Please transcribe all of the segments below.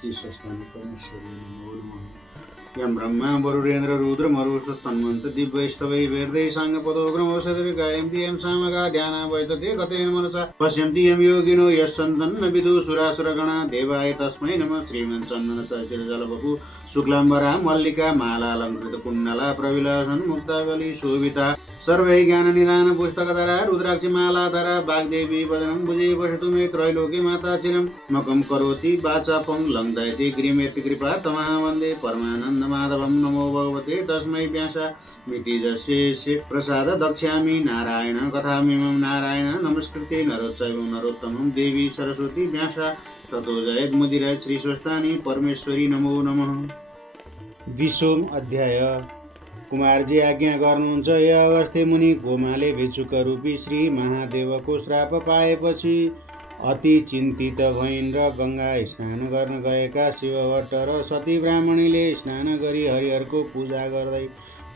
श्री स्वस्तानि परमेश्वरी नमो नमः। यं ब्रह्मा वरुणेन्द्र रुद्र मरुतन्वन्त दिव्यैस्तवै वेदै साङ्गपदोग्रमोषधि गायन्ति यं सामगा ध्याना वैदते गतेन मनसा पश्यन्ति यं योगिनो यस्सन्तन्न विदुसुरासुरगणा देवाय तस्मै नमः। श्रीमन्चन्दन चर्चितजलवपु शुक्लाम्बरा मल्लिका मालालङ्कृत कुण्डला प्रविलासन् मुक्तावली शोभिता सर्वै ज्ञाननिधान पुस्तकधरा रुद्राक्षि मालाधरा वाग्देवी वदनं भुजे वसतु मे त्रैलोक्य माता चिरं मकं करोति वाचापं लङ्घयति गृहेति कृपा तमः वन्दे परमानन्द माधवं। नमो भगवते तस्मै व्यासामिति जस्य प्रसाद दक्ष्यामि नारायण कथामिमं नारायण नमस्कृते नरोच्चैवं नरोत्तमं देवी सरस्वती व्यासा ततो जयेद्मुदिराय श्री स्वस्तानि परमेश्वरी नमो नमः। 20औं अध्याय। कुमारजी आज्ञा गर्नुहुन्छ, हे अगस्त्य मुनि, गोमाले भिक्षुक रूपी श्री महादेवको श्राप पाएपछि अति चिन्तित भइन् र गङ्गा स्नान गर्न गएका शिवभट्ट र सती ब्राह्मणीले स्नान गरी हरिहरको पूजा गर्दै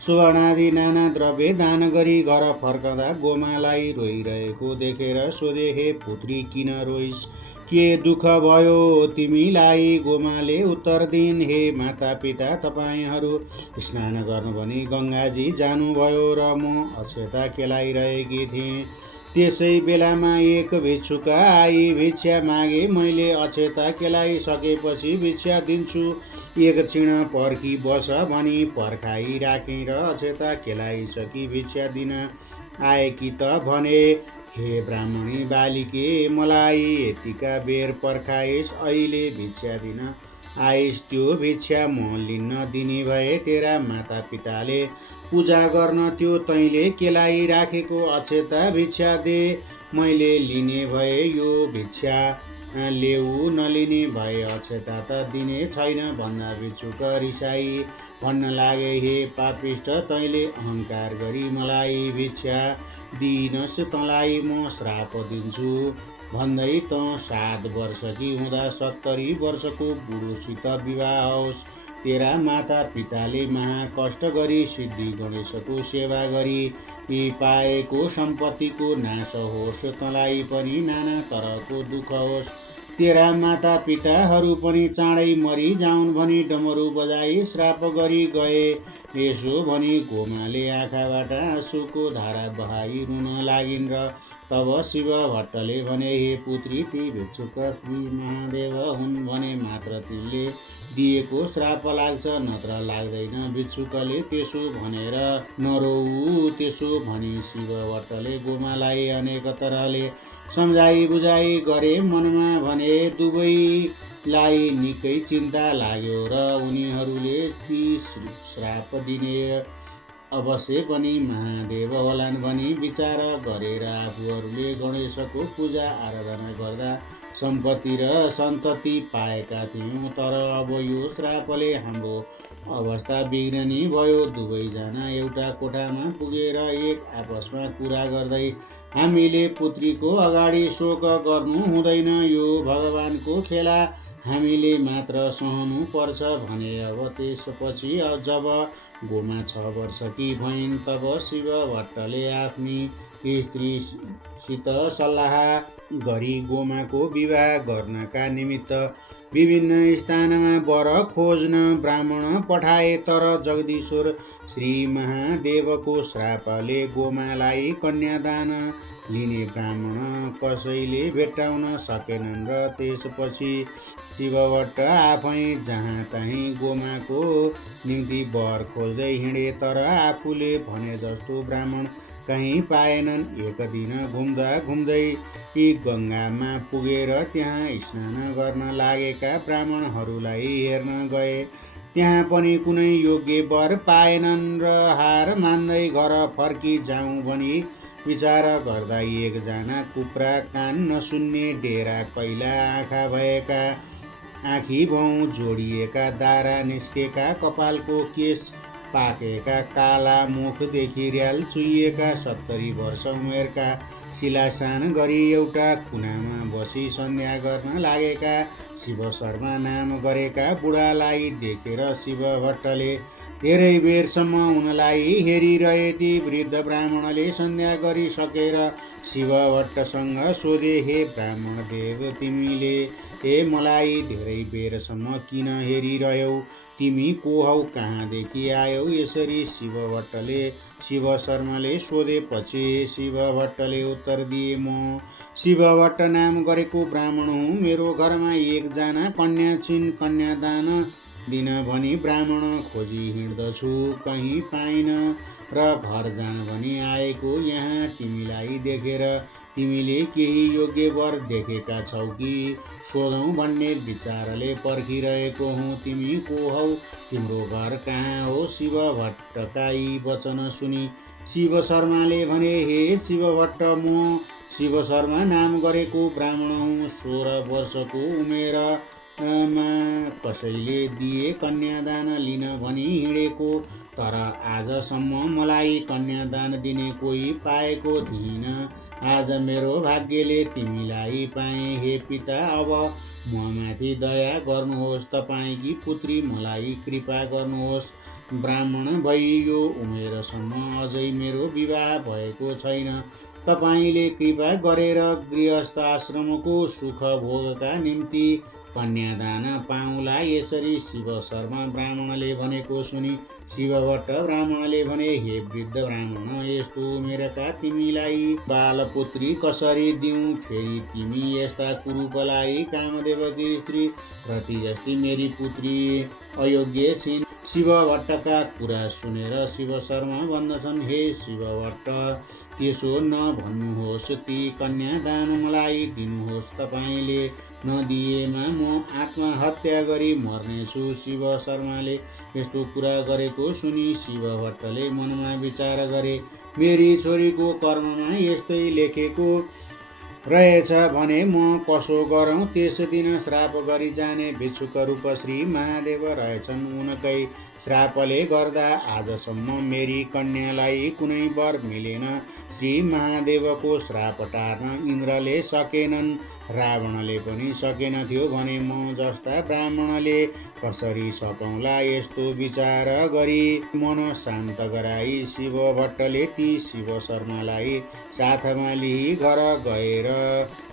सुवर्णादि नाना द्रव्य दान गरी घर फर्कँदा गोमालाई रोइरहेको देखेर सोधे, हे पुत्री किन रोइस्, के दुःख भयो तिमीलाई? गोमाले उत्तर दिइन्, हे माता पिता, तपाईहरू स्नान गर्नु भनी गङ्गाजी जानुभयो र म अक्षता केलाइरहेकी थिएँ। त्यसै बेलामा एक भिक्षुक आई भिक्षा मागे। मैले अक्षता केलाइसकेपछि भिक्षा दिन्छु, एक क्षण पर्खी बस भनी पर्खाइ राखेँ र अक्षता केलाइसकी भिक्षा दिन आएकी त भने, हे ब्राह्मणी बालिके, मलाई यतिका बेर पर्खाइस्, अहिले भिक्षा दिन आइस्, त्यो भिक्षा म लिन्न दिने भए तेरा माता पिताले पूजा गर्न त्यो तैँले केलाई राखेको अक्षता भिक्षा दे, मैले लिने भए यो भिक्षा लेऊ, नलिने भए अक्षता त दिने छैन भन्दा भिक्षुक रिसाई भन्न लागे, हे पापिष्ट, तैँले अहङ्कार गरी मलाई भिक्षा दिइनस्, तँलाई म श्राप दिन्छु भन्दै त 7 वर्षकी हुँदा 70 वर्षको बुढोसित विवाह होस्। तेरा माता पिताले महा कष्ट गरी सिद्धि गणेशको सेवा गरी पाएको सम्पत्तिको नाश होस्, तँलाई पनि नाना तरहको दुःख होस्। तेरा माता पिताहरू पनि चाँडै मरि जाउन् भनी डमरू बजाई श्राप गरी गए। यसो भनी गोमाले आँखाबाट आँसुको धारा बहाई रुन लागिन् र तब शिव भट्टले भने, हे पुत्री, ती भिक्षुक श्री महादेव हुन् भने मात्र तिनले दिएको श्राप लाग्छ, नत्र लाग्दैन। भिक्षुकले त्यसो भनेर नरोऊ। त्यसो भनी शिव भट्टले गोमालाई अनेक तरहले सम्झाइ बुझाइ गरे। मनमा भने दुवैलाई निकै चिन्ता लाग्यो र उनीहरूले ती श्राप दिने अवश्य पनि महादेव होलान् भनी विचार गरेर आफूहरूले गणेशको पूजा आराधना गर्दा सम्पत्ति र सन्तति पाएका थियौँ। तर अब यो श्रापले हाम्रो अवस्था बिग्रने भयो। दुवैजना एउटा कोठामा पुगेर एक आपसमा कुरा गर्दै, हामीले पुत्रीको अगाडि शोक गर्नु हुँदैन, यो भगवानको खेला, हामीले मात्र सहनु पर्छ भने। अब त्यसपछि जब गोमा 6 वर्षकी भइन् तब शिव भट्टले आफ्नी स्त्रीसित सल्लाह गरी गोमाको विवाह गर्नका निमित्त विभिन्न स्थानमा वर खोज्न ब्राह्मण पठाए। तर जगदीश्वर श्री महादेवको श्रापले गोमालाई कन्यादान लिने ब्राह्मण कसैले भेट्टाउन सकेनन् र त्यसपछि शिवभट्ट आफै जहाँ तहीँ गोमाको निम्ति वर खोज्दै हिँडे, तर आफूले भने जस्तो ब्राह्मण कहीँ पाएनन्। एक दिन घुम्दा घुम्दै गङ्गामा पुगेर त्यहाँ स्नान गर्न लागेका ब्राह्मणहरूलाई हेर्न गए। त्यहाँ पनि कुनै योग्य वर पाएनन् र हार मान्दै घर फर्की जाउँ भनी विचार गर्दा एकजना कुप्रा, कान नसुन्ने, डेरा कैला आँखा भएका, आँखी भौँ जोडिएका, दारा निस्केका, कपालको केश पाकेका, काला मुखदेखि र्याल चुइएका, 70 वर्ष उमेरका, सिलासान गरी एउटा कुनामा बसी सन्ध्या गर्न लागेका शिव शर्मा नाम गरेका बुढालाई देखेर शिव भट्टले धेरै बेरसम्म उनलाई हेरिरहेती वृद्ध ब्राह्मणले सन्ध्या गरिसकेर शिव भट्टसँग सोधे, हे ब्राह्मण देव, तिमीले मलाई धेरै बेरसम्म किन हेरिरह्यौ? तिमी को हौ? कहाँदेखि आयौ? यसरी शिव भट्टले शिव शर्माले सोधेपछि शिव भट्टले उत्तर दिए, म शिव भट्ट नाम गरेको ब्राह्मण हुँ। मेरो घरमा एकजना कन्या छिन्। कन्यादान दिन भनी ब्राह्मण खोजी हिँड्दछु, कहीँ पाइन र घर जान भनी आएको। यहाँ तिमीलाई देखेर तिमीले केही योग्य वर देखेका छौ कि सोधौँ भन्ने विचारले पर्खिरहेको हुँ। तिमी को हौ? तिम्रो घर कहाँ हो? शिव भट्टका यी वचन सुनि शिव शर्माले भने, हे शिव भट्ट, म शिव शर्मा नाम गरेको ब्राह्मण हुँ। 16 वर्षको उमेरमा कसैले दिए कन्यादान लिन भनी हिँडेको, तर आजसम्म मलाई कन्यादान दिने कोही पाएको थिइनँ। आज मेरो भाग्यले तिमीलाई पाएँ। हे पिता, अब ममाथि दया गर्नुहोस्। तपाईँकी पुत्री मलाई कृपा गर्नुहोस्। ब्राह्मण भई यो उमेरसम्म अझै मेरो विवाह भएको छैन। तपाईँले कृपा गरेर गृहस्थ आश्रमको सुख भोगका निम्ति कन्यादान पाउँला। यसरी शिव शर्मा ब्राह्मणले भनेको सुनि शिव भट्ट ब्राह्मणले भने, हे वृद्ध ब्राह्मण, यस्तो उमेरका तिमीलाई बालपुत्री कसरी दिउँ? फेरि तिमी यस्ता कुरूपलाई कामदेवकी स्त्री रति जस्ती मेरी पुत्री अयोग्य छिन्। शिव भट्टका कुरा सुनेर शिव शर्मा भन्दछन्, हे शिव भट्ट, त्यसो नभन्नुहोस्। ती कन्यादान मलाई दिनुहोस्। तपाईँले नदिएमा म आत्महत्या गरी मर्नेछु। शिव शर्माले यस्तो कुरा गरेको सुनि शिव भट्टले मनमा विचार गरे, मेरी छोरीको कर्ममा यस्तै लेखेको रहेछ भने म कसो गरौँ? त्यस दिन श्राप गरी जाने भिक्षुक रूप श्री महादेव रहेछन्। उनकै श्रापले गर्दा आजसम्म मेरी कन्यालाई कुनै वर मिलेन। श्री महादेवको श्राप टार्न इन्द्रले सकेनन्, रावणले पनि सकेनथ्यो भने म जस्ता ब्राह्मणले कसरी सकौँला? यस्तो विचार गरी मन शान्त गराई शिव भट्टले ती शिव शर्मालाई साथमा लिई घर गएर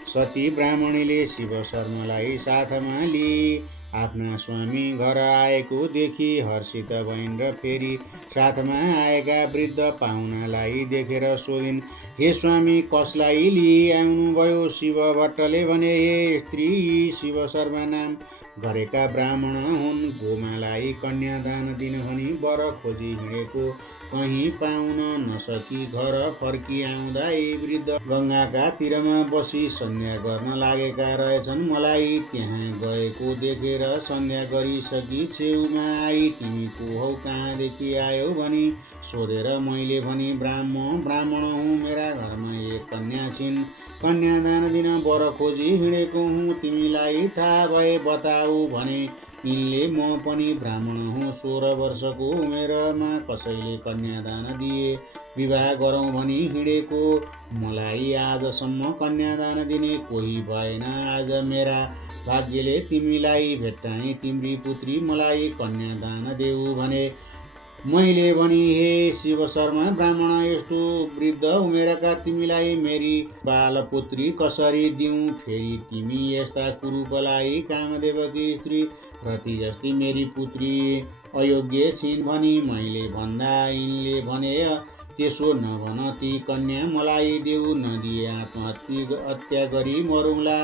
सती ब्राह्मणीले शिव शर्मालाई साथमा लिई आफ्ना स्वामी घर आएको देखि हर्षित भइन् र फेरि साथमा आएका वृद्ध पाहुनालाई देखेर सोधिन्, हे स्वामी, कसलाई लिई आउनुभयो? शिव भट्टले भने, हे स्त्री, यी शिव शर्मा नाम गरेका ब्राह्मण हुन्। गोमालाई कन्यादान दिन भनी वर खोजी हिँडेको, कहीँ पाउन नसकी घर फर्की आउँदा यी वृद्ध गङ्गाका तीरमा बसी सन्ध्या गर्न लागेका रहेछन्। मलाई त्यहाँ गएको देखेर सन्ध्या गरिसकी छेउमा आई तिमी को हौ, कहाँदेखि आयौ भनी सोधेर मैले भनी, ब्राह्मण हुँ। मेरा घरमा एक कन्या छिन्। कन्यादान दिन वर खोजी हिँडेको हुँ। तिमीलाई थाहा भए बताऊ भने यिनले म पनि ब्राह्मण हुँ। 16 वर्षको उमेरमा कसैले कन्यादान दिए विवाह गरौँ भनी हिँडेको, मलाई आजसम्म कन्यादान दिने कोही भएन। आज मेरा भाग्यले तिमीलाई भेट्टाएँ। तिम्री पुत्री मलाई कन्यादान देऊ भने मैले भनी, हे शिव शर्मा ब्राह्मण, यस्तो वृद्ध उमेरका तिमीलाई मेरी बालपुत्री कसरी दिउँ? फेरि तिमी यस्ता कुरूपलाई कामदेवकी स्त्री रति जस्ती मेरी पुत्री अयोग्य छिन् भनी मैले भन्दा यिनले भने, त्यसो नभन, ती कन्या मलाई देऊ, नदिए आत्महत्या गरी मरौँला।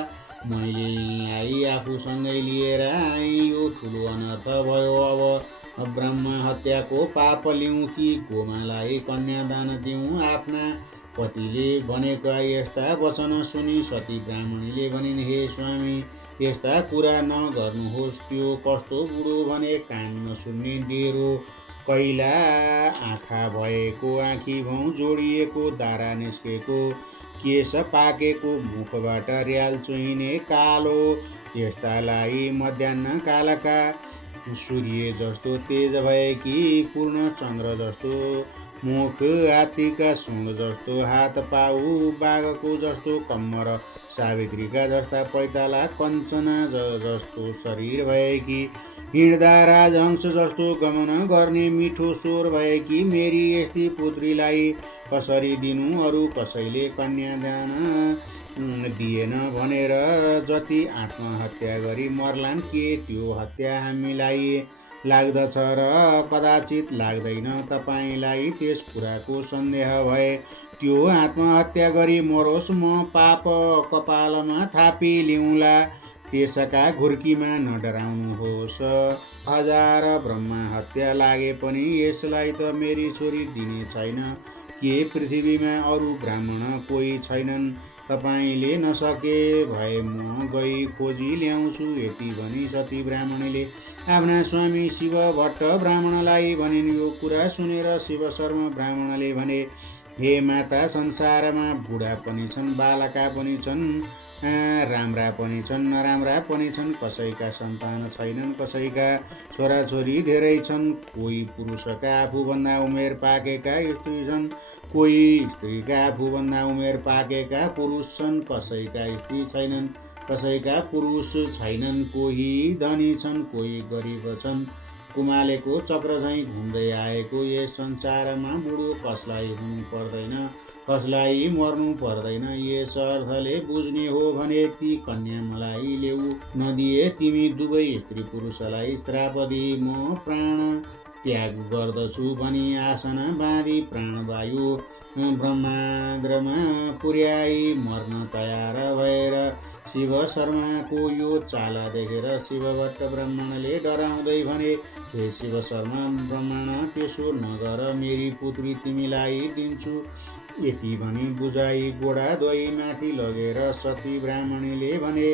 मैले यिनलाई आफूसँगै लिएर आएँ। यो ठुलो अनर्थ भयो। अब ब्रह्म हत्याको पाप लिउँ कि गोमालाई कन्यादान दिउँ? आफ्ना पतिले भनेका यस्ता वचन सुनि सती ब्राह्मणीले भनिन्, हे स्वामी, यस्ता कुरा नगर्नुहोस्। त्यो कस्तो बुढो भने कान नसुन्ने, डेरो कैला आँखा भएको, आँखी भौँ जोडिएको, दारा निस्केको, केश पाकेको, मुखबाट र्याल चुहिने कालो, यस्तालाई मध्याह्न कालका सूर्य जस्तो तेज भएकी पूर्ण चन्द्र जस्तो मुख हात्तीका सुँड जस्तो, हात पाउ बाघको जस्तो कम्मर, सावित्रीका जस्ता पैताला कञ्चना जस्तो शरीर भएकी, हिँड्दा राजहंस जस्तो गमन गर्ने मिठो स्वर भएकी मेरी यस्ती पुत्रीलाई कसरी दिनु अरू कसैले कन्यादान दिएन भनेर जति आत्महत्या गरी मर्लान् के त्यो हत्या हामीलाई लाग्दछ र कदाचित लाग्दैन तपाईँलाई त्यस कुराको सन्देह भए त्यो आत्महत्या गरी मरोस् म पाप कपालमा थापी लिउँला त्यसका घुर्कीमा नडराउनुहोस् हजार ब्रह्मा हत्या लागे पनि यसलाई त मेरी छोरी दिने छैन के पृथ्वीमा अरू ब्राह्मण कोही छैनन् तपाईँले नसके भए म गई खोजी ल्याउँछु यति भनी सती ब्राह्मणीले आफ्ना स्वामी शिव भट्ट ब्राह्मणलाई भनिन् यो कुरा सुनेर शिव शर्मा ब्राह्मणले भने हे माता संसारमा बुढा पनि छन् बालका पनि छन् राम्रा पनि छन् नराम्रा पनि छन् कसैका सन्तान छैनन् कसैका छोराछोरी धेरै छन् कोही पुरुषका आफूभन्दा उमेर पाकेका स्त्री छन् कोही स्त्रीका आफूभन्दा उमेर पाकेका पुरुष छन् कसैका स्त्री छैनन् कसैका पुरुष छैनन् कोही धनी छन् कोही गरिब छन् कुमालेको चक्र झैँ घुम्दै आएको यस संसारमा बुढो कसलाई हुनु पर्दैन कसलाई मर्नु पर्दैन यस अर्थले बुझ्ने हो भने ती कन्या मलाई ल्याऊ नदिए तिमी दुवै स्त्री पुरुषलाई श्राप दिई म प्राण त्याग गर्दछु भनी आसना बाँधी प्राणवायु ब्रह्मान्द्रमा पुर्याई मर्न तयार भएर शिव शर्माको यो चाला देखेर शिवभट्ट ब्राह्मणले डराउँदै भने हे शिव शर्मा ब्राह्मण त्यसो नगर मेरी पुत्री तिमीलाई दिन्छु यति भनी बुझाई गोडा दोही माथि लगेर सती ब्राह्मणीले भने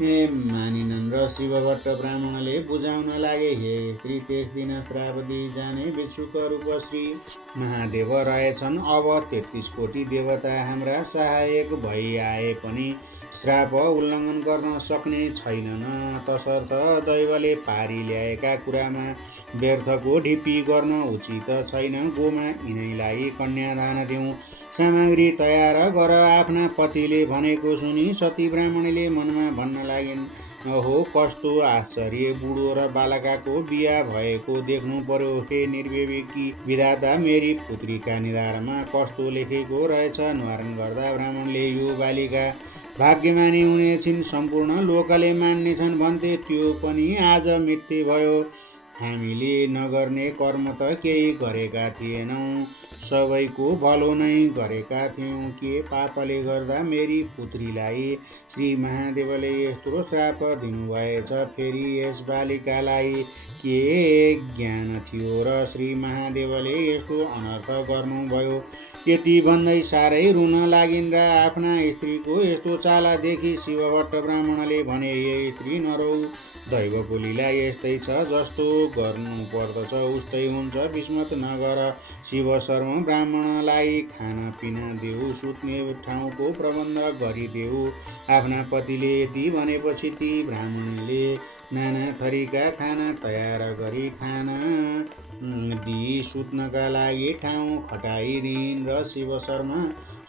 मानिनन् र शिवभट्ट ब्राह्मणले बुझाउन लागे हे स्त्री त्यस दिन श्राप दिई जाने भिक्षुक रूप श्री महादेव रहेछन् अब 33 कोटी देवता हाम्रा सहायक भई आए पनि श्राप उल्लङ्घन गर्न सक्ने छैनन् तसर्थ दैवले पारी ल्याएका कुरामा व्यर्थको ढिप्पी गर्न उचित छैन गोमा यिनैलाई कन्यादान दिउँ सामग्री तयार गर आफ्ना पतिले भनेको सुनि सती ब्राह्मणीले मनमा भन्न लागिन् हो कस्तो आश्चर्य बुढो र बालकाको बिहा भएको देख्नु पर्यो हे निर्विवेकी विधाता मेरी पुत्रीका निधारमा कस्तो लेखेको रहेछ निवारण गर्दा ब्राह्मणले यो बालिका भाग्यमानी हुनेछिन् सम्पूर्ण लोकले मान्नेछन् भन्थे त्यो पनि आज मिथ्य भयो हामीले नगर्ने कर्म त केही गरेका थिएनौँ सबैको भलो नै गरेका थियौँ के पापले गर्दा मेरी पुत्रीलाई श्री महादेवले यस्तो श्राप दिनुभएछ फेरि यस बालिकालाई के ज्ञान थियो र श्री महादेवले यस्तो अनर्थ गर्नुभयो यति भन्दै साह्रै रुन लागिन् र आफ्ना स्त्रीको यस्तो चाला देखि शिवभट्ट ब्राह्मणले भने हे स्त्री नरौ दैवको लीला यस्तै छ जस्तो गर्नु पर्दछ उस्तै हुन्छ विस्मत नगर शिव शर्मा ब्राह्मणलाई खाना पिना देऊ सुत्ने ठाउँको प्रबन्ध गरिदेऊ आफ्ना पतिले यति भनेपछि ती ब्राह्मणले नाना थरीका खाना तयार गरी खाना दिई सुत्नका लागि ठाउँ खटाइदिन् र शिव शर्मा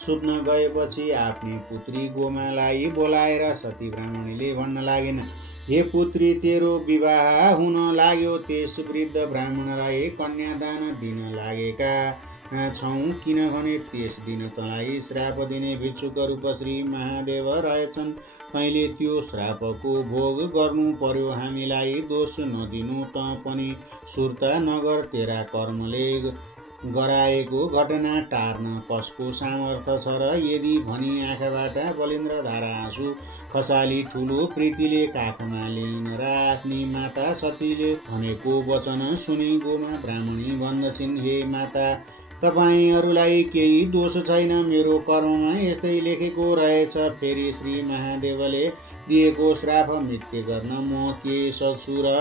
सुत्न गएपछि आफ्नी पुत्री गोमालाई बोलाएर सती ब्राह्मणीले भन्न लागिन् हे पुत्री तेरो विवाह हुन लाग्यो त्यस वृद्ध ब्राह्मणलाई कन्यादान दिन लागेका छौँ किनभने त्यस दिन तँलाई श्राप दिने भिक्षुक रूप श्री महादेव रहेछन् तैँले त्यो श्रापको भोग गर्नु पर्यो हामीलाई दोष नदिनु त पनि सुर्ता नगर तेरा कर्मले गराएको घटना टार्न कसको सामर्थ्य छ र यदि भनी आँखाबाट बलिन्द्र धारा आँसु खसाली ठुलो प्रीतिले काखमा लिन र आफ्नी माता सतीले भनेको वचन सुनि गोमा ब्राह्मणी भन्दछिन् हे माता तपाईहरूलाई केही दोष छैन मेरो कर्ममा यस्तै लेखेको रहेछ फेरि श्री महादेवले दिएको श्राप मिथ्य गर्न म के सक्छु र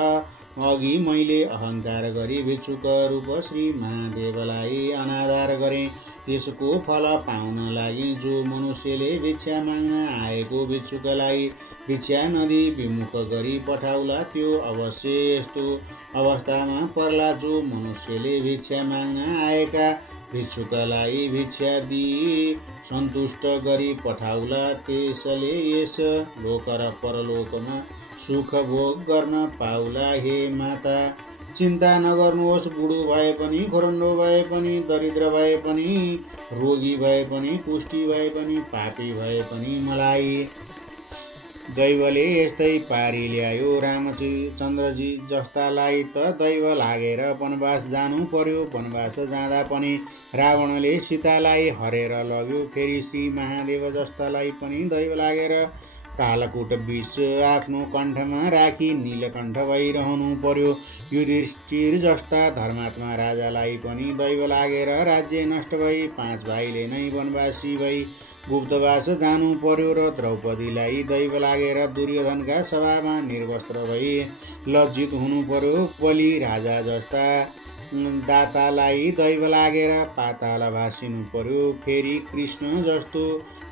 अघि मैले अहङ्कार गरी भिक्षुक रूप श्री महादेवलाई अनादर गरेँ त्यसको फल पाउन लागि जो मनुष्यले भिक्षा माग्न आएको भिक्षुकलाई भिक्षा नदी विमुख गरी पठाउला त्यो अवश्य यस्तो अवस्थामा पर्ला जो मनुष्यले भिक्षा माग्न आएका भिक्षुकलाई भिक्षा दिई सन्तुष्ट गरी पठाउला। त्यसले यस लोक र परलोकमा सुख भोग गर्न पाउला। हे माता, चिन्ता नगर्नुहोस्। बुढो भए पनि, खोरन्डो भए पनि, दरिद्र भए पनि, रोगी भए पनि, कुष्ठी भए पनि, पापी भए पनि मलाई दैवले यस्तै पारी ल्यायो। रामचन्द्रजी जस्तालाई त दैव लागेर वनवास जानु पर्यो। वनवास जाँदा पनि रावणले सीतालाई हरेर लग्यो। फेरि श्री महादेव जस्तालाई पनि दैव लागेर कालकूट विष आफ्नो कण्ठमा राखी नीलकण्ठ भइरहनु पर्यो। युधिष्ठिर जस्ता धर्मात्मा राजालाई पनि दैव लागेर राज्य नष्ट भई 5 भाइले नै वनवासी भई गुप्तवास जानु पर्यो। र द्रौपदीलाई दैव लागेर दुर्योधनका सभामा निर्वस्त्र भई लज्जित हुनु पर्यो। बलि राजा जस्ता दातालाई दैव लागेर पाताल भासिनु पर्यो। फेरि कृष्ण जस्तो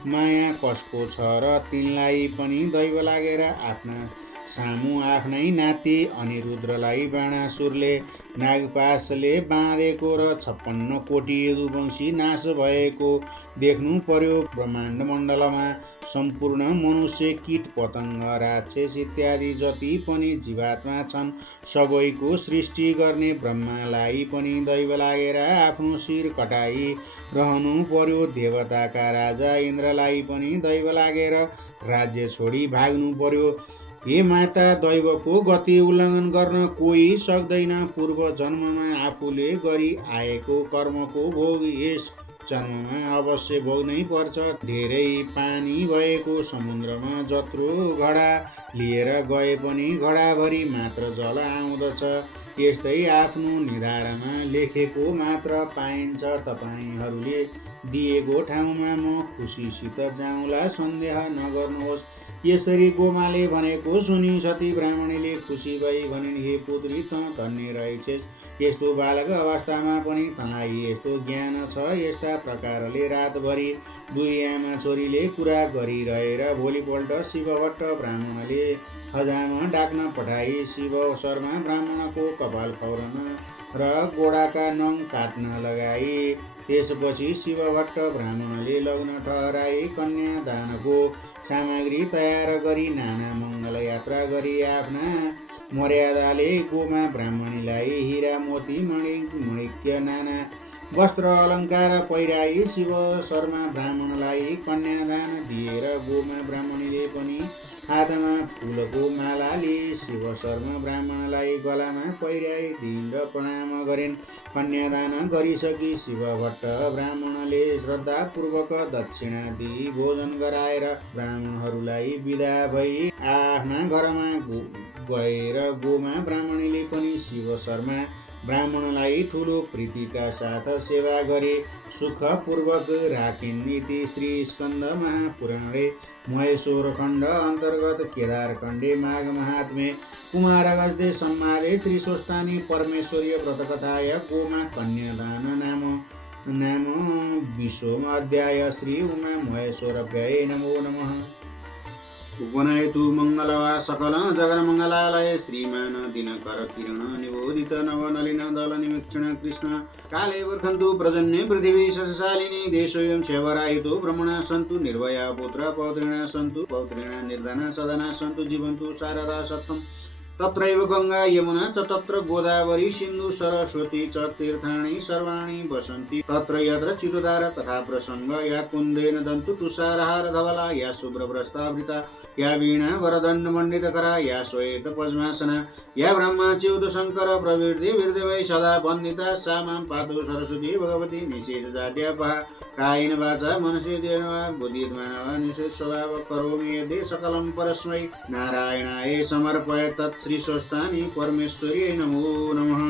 माया कसको छ र तिनलाई पनि दैव लागेर आफ्ना सामु आफ्नै नाति अनिरुद्धलाई बाणासुरले नागपासले बाँधेको र 56 कोटी यदुवंशी नाश भएको देख्नु पर्यो। ब्रह्माण्ड मण्डलमा सम्पूर्ण मनुष्य, कीट पतङ्ग, राक्षस इत्यादि जति पनि जीवात्मा छन् सबैको सृष्टि गर्ने ब्रह्मालाई पनि दैव लागेर आफ्नो शिर कटाई रहनु पर्यो। देवताका राजा इन्द्रलाई पनि दैव लागेर राज्य छोडी भाग्नु पर्यो। हे माता, दैवको गति उल्लङ्घन गर्न कोही सक्दैन। पूर्व जन्ममा आफूले गरी आएको कर्मको भोग यस जन्ममा अवश्य भोग्नै पर्छ। धेरै पानी भएको समुद्रमा जत्रो घडा लिएर गए पनि घडाभरि मात्र जल आउँदछ। यस्तै आफ्नो निधारमा लेखेको मात्र पाइन्छ। तपाईँहरूले दिएको ठाउँमा म खुसीसित जाउँला, सन्देह नगर्नुहोस्। यसरी गोमाले भनेको सुनि सती ब्राह्मणीले खुसी भई भनिन्, हे पुत्री, त धन्य रहेछस्। यस्तो बालक अवस्थामा पनि तँलाई यस्तो ज्ञान छ। यस्ता प्रकारले रातभरि 2 आमा छोरीले कुरा गरिरहेर भोलिपल्ट शिवभट्ट ब्राह्मणले हजामा डाक्न पठाई शिव शर्मा ब्राह्मणको कपाल खौरन र गोडाका नङ काट्न लगाई। त्यसपछि शिवभट्ट ब्राह्मणले लग्न ठहराई कन्यादानको सामग्री तयार गरी नाना मङ्गल यात्रा गरी आफ्ना मर्यादाले गोमा ब्राह्मणीलाई हिरा मोती मणिक्य नाना वस्त्र अलङ्कार पहिराई। शिव शर्मा ब्राह्मणलाई कन्यादान दिएर गोमा ब्राह्मणीले पनि हातमा फुलको मालाले शिव शर्मा ब्राह्मणलाई गलामा पहिराई दिइन् र प्रणाम गरिन्। कन्यादान गरिसकी शिवभट्ट ब्राह्मणले श्रद्धापूर्वक दक्षिणा दिई भोजन गराएर ब्राह्मणहरूलाई बिदा भई आफ्ना घरमा गएर गोमा ब्राह्मणीले पनि शिव शर्मा ब्राह्मणलाई ठुलो प्रीतिका साथ सेवा गरे सुखपूर्वक राखिन्। इति श्री स्कन्द महापुराणे महेश्वर खण्ड अन्तर्गत केदारखण्डे माघ महात्म्ये कुमारगस्ते संवादे श्री स्वस्तानी परमेश्वरीय व्रतकथाय गोमा कन्यादान नाम 20 अध्याय। श्री उमा महेश्वरभ्यै नमो नमः। उपनयतु मङ्गलवा सकल जगन्मङ्गलालय श्रीमान दिनकर किरण निबोधित नवनलिन दल निमीक्षण कृष्ण काले वर्खन्तु प्रजन्ये पृथिवी शशशालिनी देशोऽयं सेवराहितो ब्रह्मणा सन्तु निर्भया पुत्र पौत्रिणा सन्तु पौत्रिणा निर्धना सदना सन्तु जीवन्तु शारदा सत्तम तत्रैव गंगा यमुना च तत्र गोदावरी सिन्धु सरस्वती च तीर्थानि सर्वाणि वसन्ति तत्र यत्र चितोदार तथा प्रसंग या कुन्देन दन्तु तुषारहार धवला या शुभ्रप्रस्तावृता या वीणा वरदण्ड मण्डितकरा या श्वेत पद्मासना या ब्रह्मा च्युत शंकर प्रवृत्ति वीर्देवै सदा वन्दिता सा मां पातु सरस्वती भगवती निशेष जाड्यापहा कायेन वाचा मनसेन्द्रियर्वा बुद्धिर्मानवा निषेध स्वभाव करोमि यदि सकलं परस्मै नारायणाय समर्पय तत् श्री स्वस्तानी परमेश्वर्यै नमो नमः।